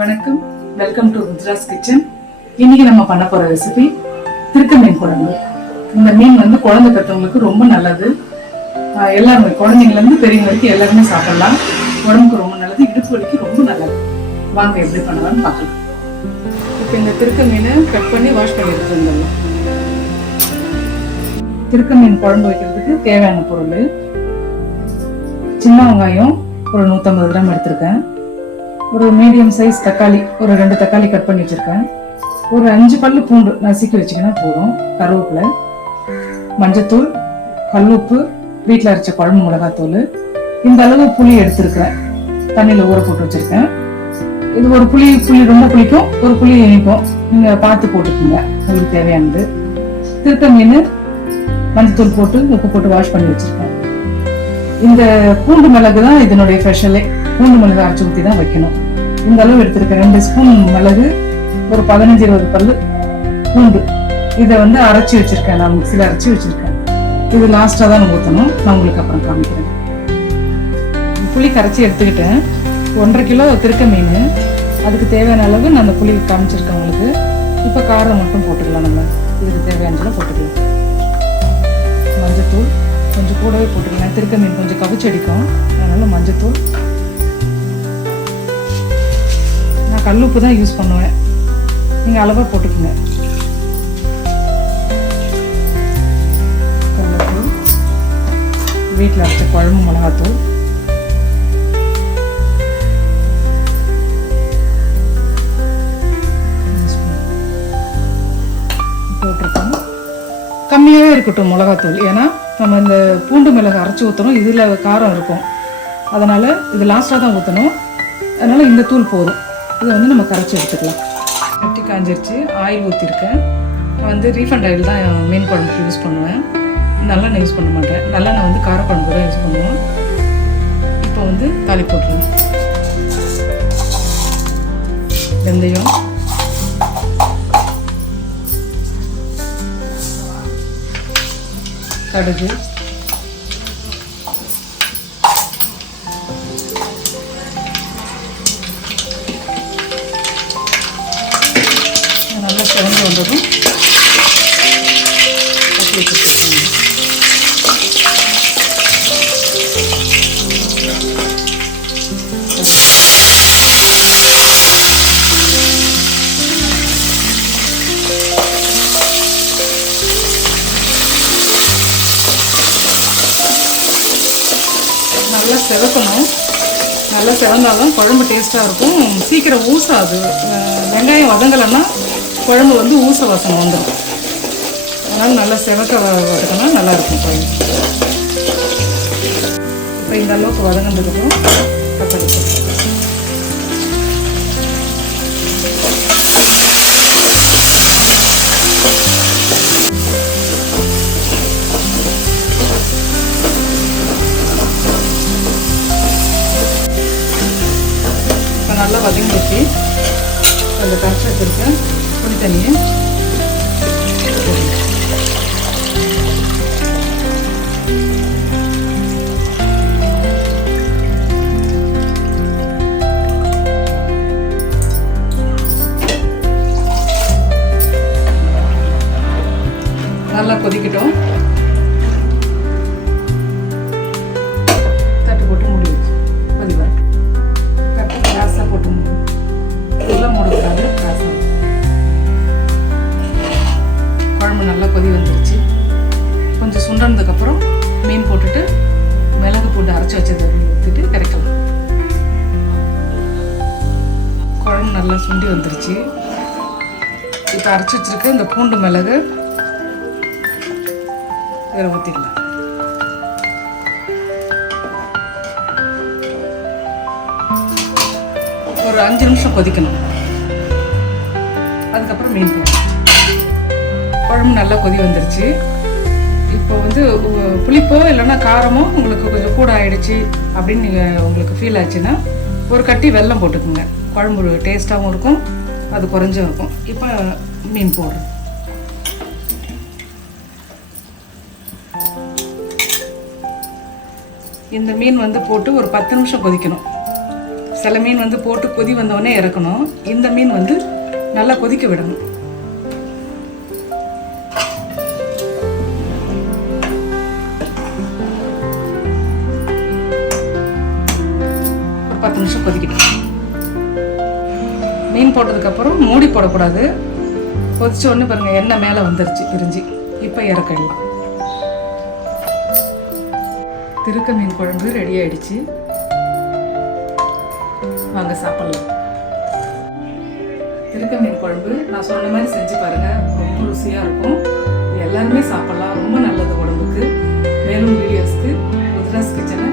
வணக்கம். Welcome to Rudra's kitchen இன்னைக்கு நம்ம பண்ண போற ரெசிபி திருக்க மீன் குழம்பு. இந்த மீன் வந்து குழந்தை பெற்றவங்களுக்கு ரொம்ப நல்லது. எல்லாருமே குழந்தைங்கல இருந்து பெரியவங்க வரைக்கும் எல்லாருமே சாப்பிடலாம். உடம்புக்கு ரொம்ப நல்லது இடுப்பு வலிக்கு ரொம்ப நல்லது. வாங்க எப்படி பண்ணலாம்னு பார்க்கலாம். இப்போ இந்த திருக்க மீனை கட் பண்ணி வாஷ் பண்ணி எடுத்து வந்துடலாம். திருக்க மீன் குழம்பு வைக்கிறதுக்கு தேவையான பொருள். சின்ன வெங்காயம் ஒரு நூற்றம்பது கிராம் எடுத்திருக்கேன். ஒரு மீடியம் சைஸ் தக்காளி ஒரு ரெண்டு தக்காளி கட் பண்ணி வச்சுருக்கேன். ஒரு அஞ்சு பல்லு பூண்டு நசுக்கி வச்சிங்கன்னா போதும். கருவேப்பிலை மஞ்சத்தூள் கல்லுப்பு வீட்டில் அரைச்ச குழம்பு மிளகாத்தூள். இந்த அளவு புளி எடுத்துருக்கேன் தண்ணியில் ஊற போட்டு வச்சுருக்கேன். இது ஒரு புளி புளி ரொம்ப புளிக்கும் ஒரு புளி இனிக்கும். நீங்கள் பார்த்து போட்டுக்கோங்க. உங்களுக்கு தேவையானது. திருத்த மீன் மஞ்சத்தூள் போட்டு உப்பு போட்டு வாஷ் பண்ணி வச்சுருக்கேன். இந்த பூண்டு மிளகு தான் இதனுடைய ஸ்பெஷலே பூண்டு மிளகு அரைச்சி ஊற்றி தான் வைக்கணும். இந்த அளவு எடுத்திருக்கேன். ரெண்டு ஸ்பூன் மிளகு ஒரு பதினஞ்சு இருபது பல்லு பூண்டு. இதை வந்து அரைச்சி வச்சிருக்கேன் நான் மிக்சியில் அரைச்சி வச்சிருக்கேன். இது லாஸ்ட்டாக தான் ஊற்றணும் நான் உங்களுக்கு அப்புறம் காமிக்கிறேன். புளி கரைச்சி எடுத்துக்கிட்டேன். ஒன்றரை கிலோ திருக்க மீன். அதுக்கு தேவையான அளவு நான் அந்த புளி காமிச்சிருக்கேன் உங்களுக்கு. இப்போ காரம் மட்டும் போட்டுக்கலாம் நம்ம. இதுக்கு தேவையானதெல்லாம் போட்டுக்கலாம். மஞ்சத்தூள் கொஞ்சம் கூடவே போட்டுக்கலாம். திருக்க மீன் கொஞ்சம் கவிச்சடிக்கும் அதனால மஞ்சத்தூள் கல் உப்பு தான் யூஸ் பண்ணுவேன். நீங்கள் அளவாக போட்டுக்கோங்க. கல்லுப்பு வீட்டில் அரைச்ச குழம்பு மிளகாத்தூள். போட்டிருக்கோம். கம்மியாகவே இருக்கட்டும் மிளகாத்தூள். ஏன்னா நம்ம இந்த பூண்டு மிளகு அரைச்சி ஊற்றணும் இதில் காரம் இருக்கும். அதனால் இது லாஸ்ட்டாக தான் ஊற்றணும் அதனால் இந்த தூள் போதும். இதை வந்து நம்ம கரைச்சி எடுத்துக்கலாம். கட்டி காஞ்சிருச்சு ஆயில் ஊற்றிருக்கேன் நான் வந்து ரீஃபண்ட் ஆயில் தான் மீன் குழம்புக்கு யூஸ் பண்ணுவேன். நல்லெண்ணெய் யூஸ் பண்ண மாட்டேன். நல்லெண்ணெய் வந்து காரக்குழம்பு தான் யூஸ் பண்ணுவோம். இப்போ வந்து தாலி போட்டுருவேன் வெந்தயம். கடுகு. இது வந்ததும் நல்லா செவக்கணும். நல்லா செவந்தாலும் குழம்பு டேஸ்ட்டாக இருக்கும். சீக்கிரம் ஊசாது. வெங்காயம் வதங்கலைன்னா குழம்பு வந்து ஊச வாசம் வந்துடும் அதனால் நல்லா செவக்க வ- வதக்கினா நல்லா இருக்கும் குழம்பு. இப்போ இந்த அளவுக்கு வதங்கினதுக்கப்புறம் தக்காளி இப்போ நல்லா வதங்கிடுச்சு. அந்த கரைச்சி வச்சுருக்கேன். தண்ணியை. நல்லா கொதிக்கட்டும். தட்டு போட்டு மூடி வச்சு. கொதி வரட்டும். சுண்டனதுக்கப்புறம் மீன் போட்டுட்டு மிளகு போட்டு அரைச்சி வச்சதை ஊற்றிட்டு கரைக்கலாம் குழம்பு நல்லா சுண்டி வந்துருச்சு. இப்போ அரைச்சி வச்சிருக்க இந்த பூண்டு மிளகு இதில் ஊற்றிக்கலாம் ஒரு அஞ்சு நிமிஷம் கொதிக்கணும். அதுக்கப்புறம் மீன் போடணும் குழம்பு நல்லா கொதி வந்துருச்சு. இப்போ வந்து புளிப்போ இல்லைன்னா காரமோ உங்களுக்கு கொஞ்சம் கூட ஆயிடுச்சு அப்படின்னு நீங்கள் உங்களுக்கு ஃபீல் ஆச்சுன்னா ஒரு கட்டி வெல்லம் போட்டுக்கோங்க. குழம்பு டேஸ்ட்டாகவும் இருக்கும் அது குறைஞ்சும் இருக்கும். இப்போ மீன் போடுறோம் இந்த மீன் வந்து போட்டு ஒரு பத்து நிமிஷம் கொதிக்கணும். சில மீன் வந்து போட்டு கொதி வந்தவொடனே இறக்கணும். இந்த மீன் வந்து நல்லா கொதிக்க விடணும். பத்து நிமிஷம் கொதிக்கட்டும். மீன் போட்டதுக்கப்புறம் மூடி போடக்கூடாது. கொதிச்ச உடனே பாருங்க எண்ணெய் மேலே வந்துருச்சு பிரிஞ்சு. இப்போ இறக்கிடலாம். திருக்க மீன் குழம்பு ரெடி ஆயிடுச்சு. வாங்க சாப்பிடலாம். திருக்க மீன் குழம்பு நான் சொன்ன மாதிரி செஞ்சு பாருங்க ரொம்ப ருசியாக இருக்கும். எல்லாருமே சாப்பிடலாம். ரொம்ப நல்லது உடம்புக்கு. மேலும் வீடியோஸ்க்கு முத்ராஸ் கிச்சனை